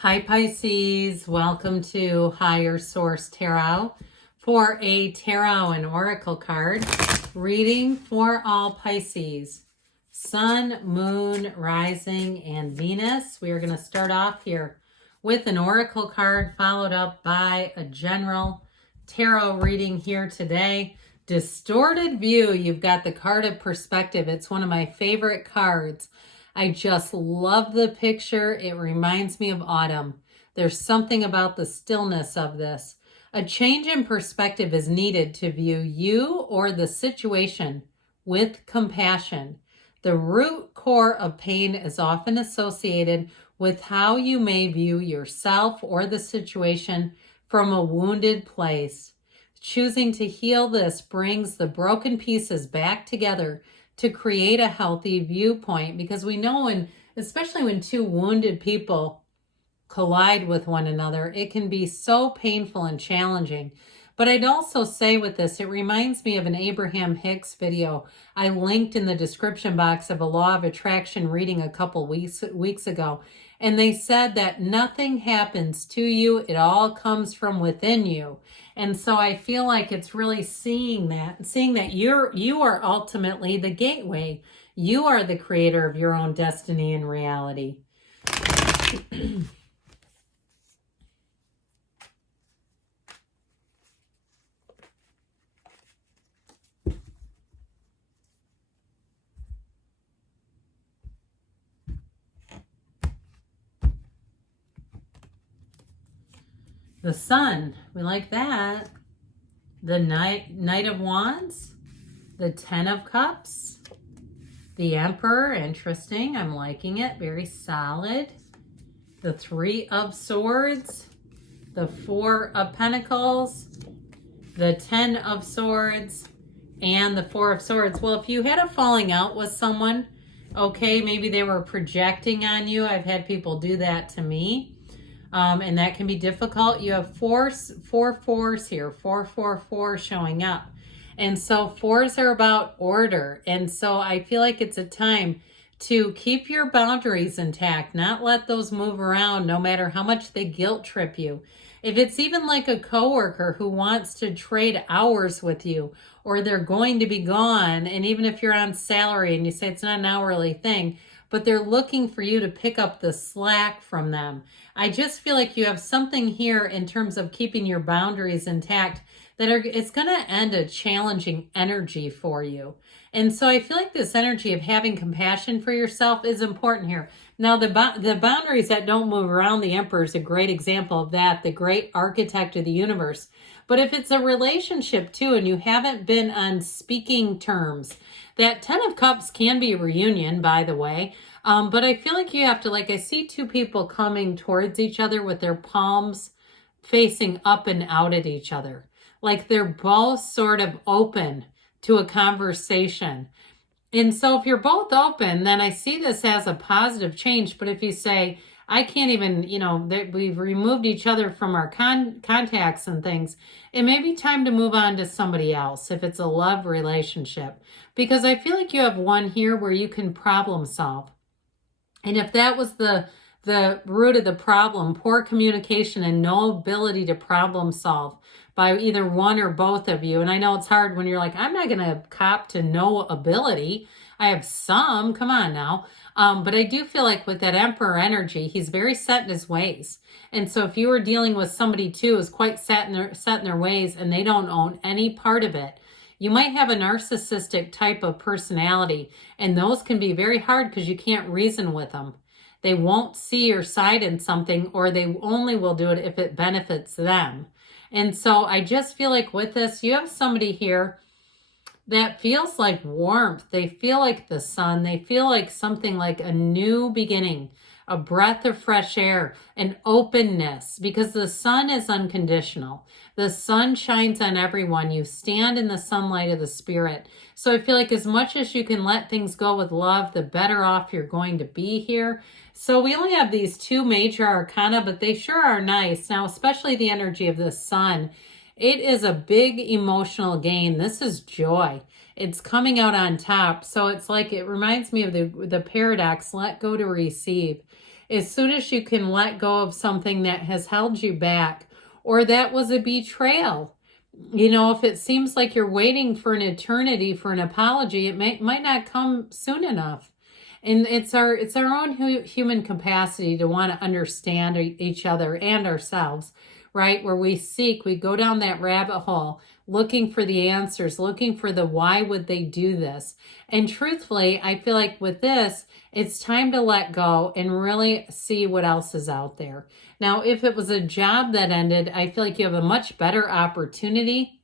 Hi Pisces, welcome to Higher Source Tarot for a Tarot and Oracle card reading for all Pisces. Sun, Moon, Rising, and Venus. We are going to start off here with an Oracle card followed up by a general tarot reading here today. Distorted View, you've got the card of perspective. It's one of my favorite cards. I just love the picture. It reminds me of autumn. There's something about the stillness of this. A change in perspective is needed to view you or the situation with compassion. The root core of pain is often associated with how you may view yourself or the situation from a wounded place. Choosing to heal this brings the broken pieces back together to create a healthy viewpoint, because we know especially when two wounded people collide with one another, it can be so painful and challenging. But I'd also say with this, it reminds me of an Abraham Hicks video I linked in the description box of a Law of Attraction reading a couple weeks ago. And they said that nothing happens to you, it all comes from within you. And so I feel like it's really seeing that you are ultimately the gateway. You are the creator of your own destiny and reality. The Sun, we like that. The Knight of Wands, the Ten of Cups, the Emperor, interesting, I'm liking it, very solid. The Three of Swords, the Four of Pentacles, the Ten of Swords, and the Four of Swords. Well, if you had a falling out with someone, okay, maybe they were projecting on you. I've had people do that to me. And that can be difficult. You have four fours here, 4 showing up. And so fours are about order. And so I feel like it's a time to keep your boundaries intact, not let those move around no matter how much they guilt trip you. If it's even like a coworker who wants to trade hours with you, or they're going to be gone, and even if you're on salary and you say it's not an hourly thing, but they're looking for you to pick up the slack from them. I just feel like you have something here in terms of keeping your boundaries intact it's going to end a challenging energy for you. And so I feel like this energy of having compassion for yourself is important here. Now, the boundaries that don't move around, the Emperor is a great example of that, the great architect of the universe. But if it's a relationship too, and you haven't been on speaking terms, that Ten of Cups can be a reunion, by the way. But I feel like you have to, I see two people coming towards each other with their palms facing up and out at each other. Like they're both sort of open to a conversation. And so if you're both open, then I see this as a positive change. But if you say, I can't even, that we've removed each other from our contacts and things, it may be time to move on to somebody else if it's a love relationship. Because I feel like you have one here where you can problem solve. And if that was the root of the problem, poor communication and no ability to problem solve by either one or both of you. And I know it's hard when you're like, I'm not going to cop to no ability. I have some, come on now. But I do feel like with that Emperor energy, he's very set in his ways. And so if you were dealing with somebody too who's quite set in their ways and they don't own any part of it, you might have a narcissistic type of personality, and those can be very hard because you can't reason with them. They won't see your side in something, or they only will do it if it benefits them. And so I just feel like with this, you have somebody here that feels like warmth. They feel like the sun. They feel like something like a new beginning, a breath of fresh air, an openness, because the sun is unconditional. The sun shines on everyone. You stand in the sunlight of the spirit. So I feel like as much as you can let things go with love, the better off you're going to be here. So we only have these two major arcana, but they sure are nice. Now, especially the energy of the sun. It is a big emotional gain. This is joy. It's coming out on top. So it's like, it reminds me of the paradox, let go to receive. as soon as you can let go of something that has held you back, or that was a betrayal. You know, if it seems like you're waiting for an eternity for an apology, it might not come soon enough. And it's our own human capacity to want to understand each other and ourselves, right? Where we go down that rabbit hole looking for the answers, looking for the why would they do this. And truthfully, I feel like with this, it's time to let go and really see what else is out there. Now, if it was a job that ended, I feel like you have a much better opportunity.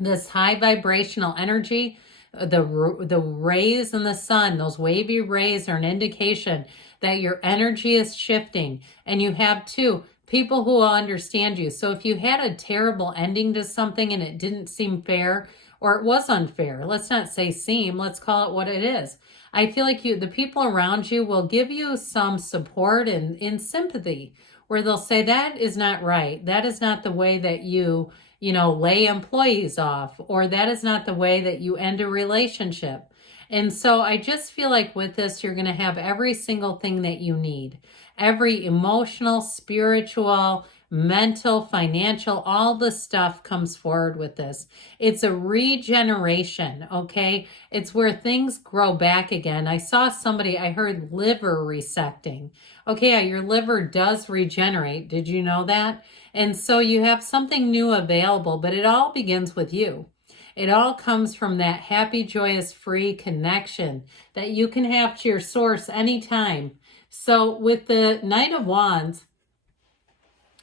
This high vibrational energy, the rays in the sun, those wavy rays are an indication that your energy is shifting. And you have too, people who will understand you. So if you had a terrible ending to something and it didn't seem fair, or it was unfair, let's not say seem, let's call it what it is. I feel like the people around you will give you some support and in sympathy, where they'll say that is not right. That is not the way that you lay employees off, or that is not the way that you end a relationship. And so I just feel like with this, you're going to have every single thing that you need. Every emotional, spiritual, mental, financial, all the stuff comes forward with this. It's a regeneration, okay? It's where things grow back again. I heard liver resecting. Okay, your liver does regenerate. Did you know that? And so you have something new available, but it all begins with you. It all comes from that happy, joyous, free connection that you can have to your source anytime. So with the Knight of Wands,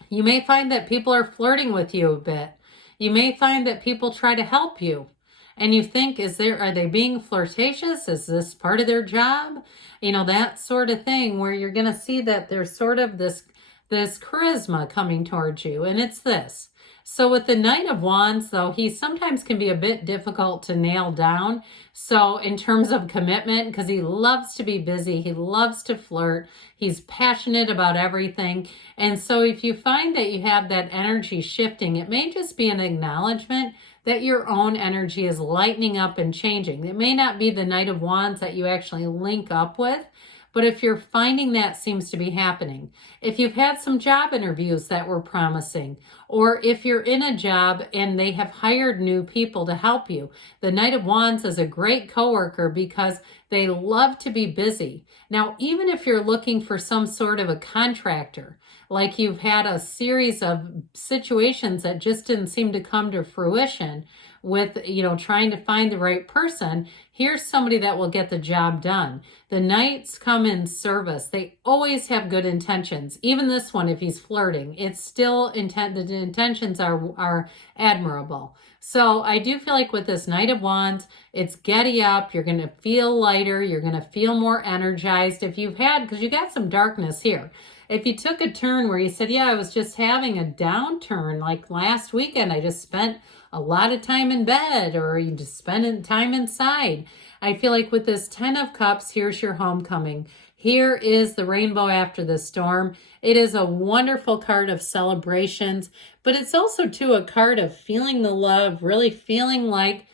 you may find that people are flirting with you a bit. You may find that people try to help you. And you think, are they being flirtatious? Is this part of their job? That sort of thing, where you're going to see that there's sort of this charisma coming towards you. And it's this. So with the Knight of Wands, though, he sometimes can be a bit difficult to nail down. So in terms of commitment, because he loves to be busy, he loves to flirt, he's passionate about everything. And so if you find that you have that energy shifting, it may just be an acknowledgement that your own energy is lightening up and changing. It may not be the Knight of Wands that you actually link up with, but if you're finding that seems to be happening, if you've had some job interviews that were promising, or if you're in a job and they have hired new people to help you, the Knight of Wands is a great coworker because they love to be busy. Now, even if you're looking for some sort of a contractor, like you've had a series of situations that just didn't seem to come to fruition with, trying to find the right person, here's somebody that will get the job done. The Knights come in service. They always have good intentions. Even this one, if he's flirting, it's still the intentions are admirable. So I do feel like with this Knight of Wands, it's getting up. You're going to feel lighter. You're going to feel more energized. Because you got some darkness here. If you took a turn where you said, yeah, I was just having a downturn, like last weekend, I just spent a lot of time in bed, or you just spend time inside. I feel like with this 10 of Cups, here's your homecoming. Here is the rainbow after the storm. It is a wonderful card of celebrations, but it's also too a card of feeling the love, really feeling like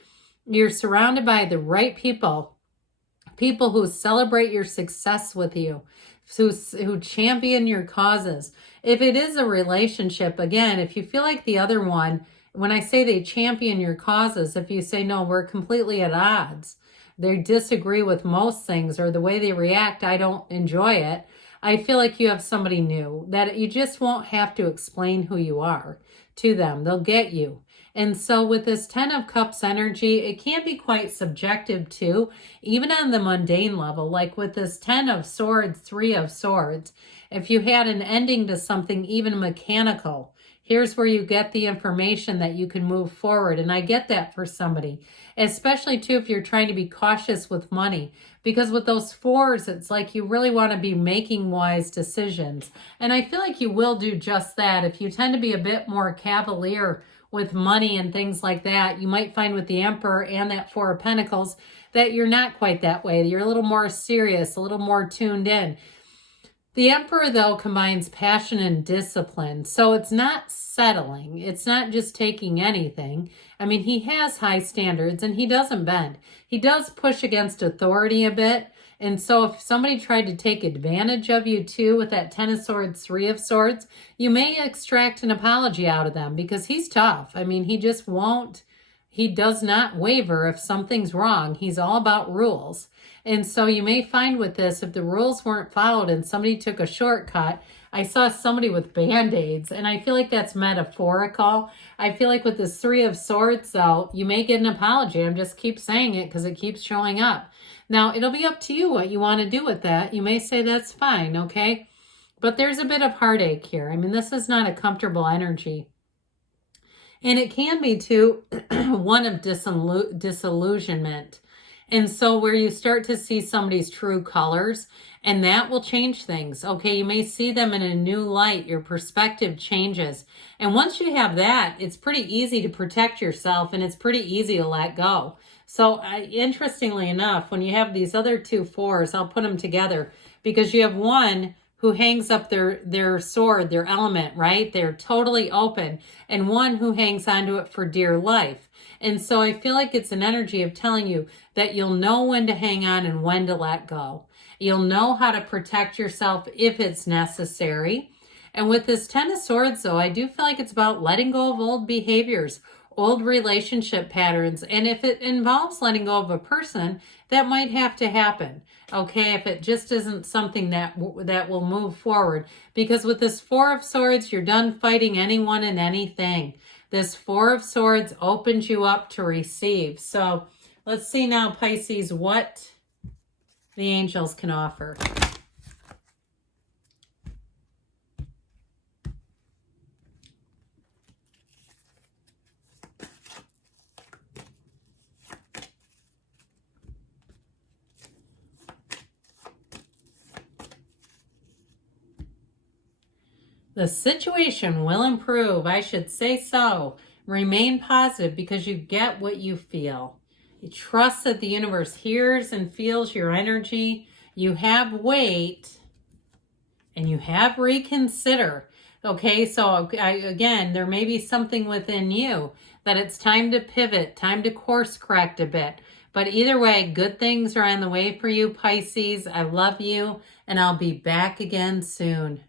you're surrounded by the right people who celebrate your success with you, who champion your causes. If it is a relationship, again, if you feel like the other one, when I say they champion your causes, if you say, no, we're completely at odds, they disagree with most things, or the way they react, I don't enjoy it, I feel like you have somebody new, that you just won't have to explain who you are to them. They'll get you. And so with this 10 of Cups energy, it can be quite subjective too, even on the mundane level. Like with this 10 of Swords, 3 of Swords, if you had an ending to something even mechanical, here's where you get the information that you can move forward. And I get that for somebody, especially too if you're trying to be cautious with money. Because with those 4s, it's like you really want to be making wise decisions. And I feel like you will do just that. If you tend to be a bit more cavalier with money and things like that, you might find with the Emperor and that 4 of Pentacles that you're not quite that way. You're a little more serious, a little more tuned in. The Emperor, though, combines passion and discipline. So it's not settling. It's not just taking anything. I mean, he has high standards and he doesn't bend. He does push against authority a bit. And so if somebody tried to take advantage of you too with that 10 of Swords, 3 of Swords, you may extract an apology out of them because he's tough. I mean, he just won't, he does not waver if something's wrong. He's all about rules. And so you may find with this, if the rules weren't followed and somebody took a shortcut, I saw somebody with Band-Aids, and I feel like that's metaphorical. I feel like with this 3 of Swords, though, you may get an apology. I'm just keep saying it because it keeps showing up. Now, it'll be up to you what you want to do with that. You may say that's fine, okay? But there's a bit of heartache here. I mean, this is not a comfortable energy. And it can be, too, one of disillusionment. And so where you start to see somebody's true colors, and that will change things. Okay, you may see them in a new light. Your perspective changes. And once you have that, it's pretty easy to protect yourself, and it's pretty easy to let go. So interestingly enough, when you have these other 2 4s, I'll put them together because you have one who hangs up their sword, their element, right? They're totally open. And one who hangs onto it for dear life. And so I feel like it's an energy of telling you that you'll know when to hang on and when to let go. You'll know how to protect yourself if it's necessary. And with this 10 of Swords, though, I do feel like it's about letting go of old behaviors, old relationship patterns. And if it involves letting go of a person, that might have to happen. Okay, if it just isn't something that will move forward. Because with this 4 of Swords, you're done fighting anyone and anything. This 4 of Swords opens you up to receive. So let's see now, Pisces, what the angels can offer. The situation will improve. I should say so. Remain positive because you get what you feel. You trust that the universe hears and feels your energy. You have weight and you have reconsider. Okay, so again, there may be something within you that it's time to pivot, time to course correct a bit. But either way, good things are on the way for you, Pisces. I love you, and I'll be back again soon.